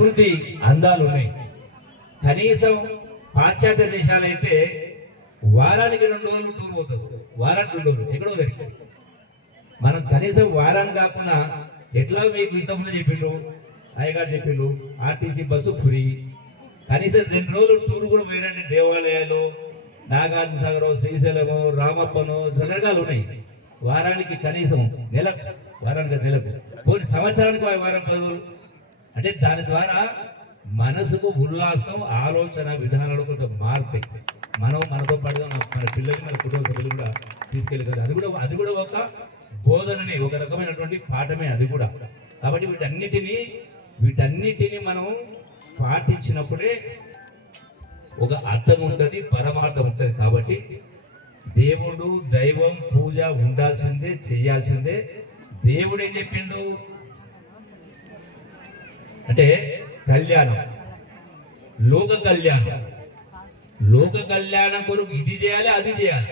ప్రకృతి అందాలు ఉన్నాయి. కనీసం పాశ్చాత్య దేశాలైతే వారానికి 2 రోజులు టూర్ పోతారు, వారానికి 2 రోజులు ఎక్కడో దగ్గర. మనం కనీసం వారానికి కాకుండా ఎట్లా మీకు ఇంతకుముందు చెప్పిండ్రు, అయ్యగారు చెప్పిండ్రు ఆర్టీసీ బస్సు ఫ్రీ, కనీసం 2 రోజులు టూర్ కూడా పోయినండి. దేవాలయాలు నాగార్జున సాగరం, శ్రీశైలము, రామప్పను రకరకాలు ఉన్నాయి. వారానికి కనీసం వారానికి నెలకు పోయి సంవత్సరానికి వారం 10 రోజులు అంటే దాని ద్వారా మనసుకు ఉల్లాసం, ఆలోచన విధానాలు కొంత మార్పు. మనం మనతో పాటుగా మన పిల్లలు, మన కుటుంబ సభ్యులు కూడా తీసుకెళ్ళి అది కూడా ఒక బోధనని, ఒక రకమైనటువంటి పాఠమే అది కూడా. కాబట్టి వీటన్నిటిని మనం పాటించినప్పుడే ఒక అర్థం ఉంటుంది, పరమార్థం ఉంటుంది. కాబట్టి దేవుడు, దైవం, పూజ ఉండాల్సిందే, చేయాల్సిందే. దేవుడు ఏం చెప్పిండు అంటే కళ్యాణం, లోక కళ్యాణం కొరకు ఇది చేయాలి, అది చేయాలి.